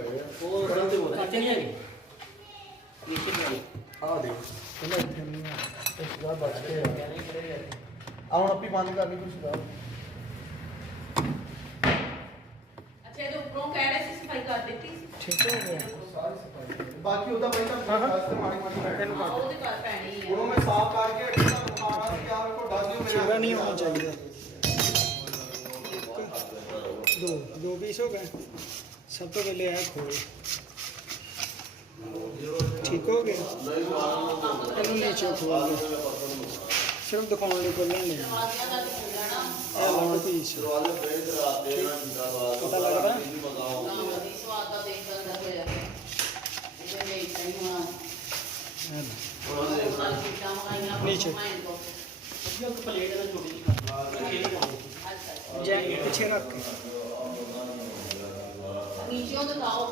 ਉਹ ਗਲਤ ਹੋ ਰਿਹਾ ਨਹੀਂ ਹੈਗੇ ਨੀਚੇ ਨਹੀਂ ਆ ਦੇ ਇਹਨਾਂ ਇੱਥੇ ਨਹੀਂ ਆ ਇਸ ਦਾ ਬਚ ਕੇ ਆ ਹੁਣ ਆਪੀ ਬੰਦ ਕਰਨੀ ਤੁਸੀਂ ਦਾ ਅੱਛਾ ਇਹ ਉੱਪਰੋਂ ਕਹਿ ਰਹੇ ਸੀ ਸਫਾਈ ਕਰ ਦਿੱਤੀ ਠੀਕ ਹੋ ਗਿਆ ਸਾਰੀ ਸਫਾਈ ਬਾਕੀ ਉਹਦਾ ਪਹਿਲਾਂ ਵਾਸਤੇ ਮਾੜੀ ਮਾੜੀ ਪੈਟਰਨ ਹਾਂ ਉਹਦੇ ਘਰ ਪੈਣੀ ਹੈ ਉਹਨੂੰ ਮੈਂ ਸਾਫ਼ ਕਰਕੇ ਅੱਗੇ ਦਾ ਦਿਖਾਣਾ ਕਿ ਆਪ ਕੋ ਦੱਸ ਦਿਓ ਛੇੜਾ ਨਹੀਂ ਹੋਣਾ ਚਾਹੀਦਾ दो पीस हो गए सब तो पहले है खोल ठीक हो गया चलो नीचे खोल दो सिर्फ दुकान लिए खोलना नहीं लॉन्ग पीस पता लग रहा नीचे प्लेट है छोटी पीछे रख नीचों दिखाओ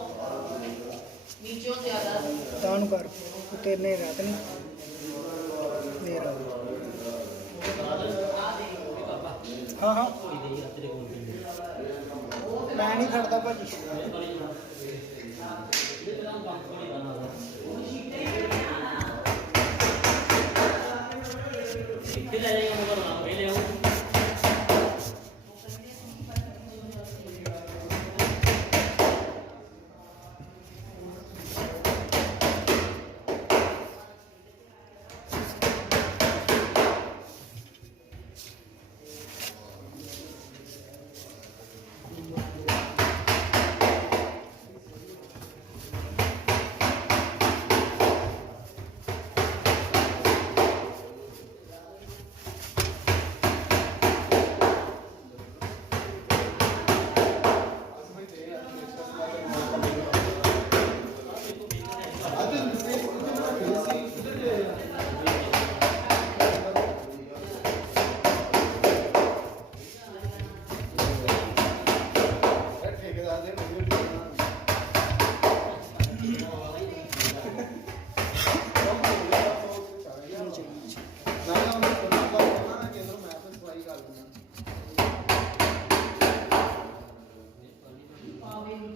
नीचों ज्यादा तान कर उतरने रात नहीं मेरा हाँ हाँ मैं नहीं खड़ता भाजी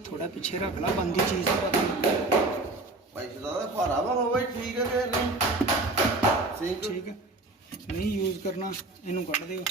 थोड़ा पीछे रख ला बंदी चीज भाई ज़्यादा भारा बनो भाई ठीक है कि नहीं ठीक है नहीं यूज करना इनू कट दियो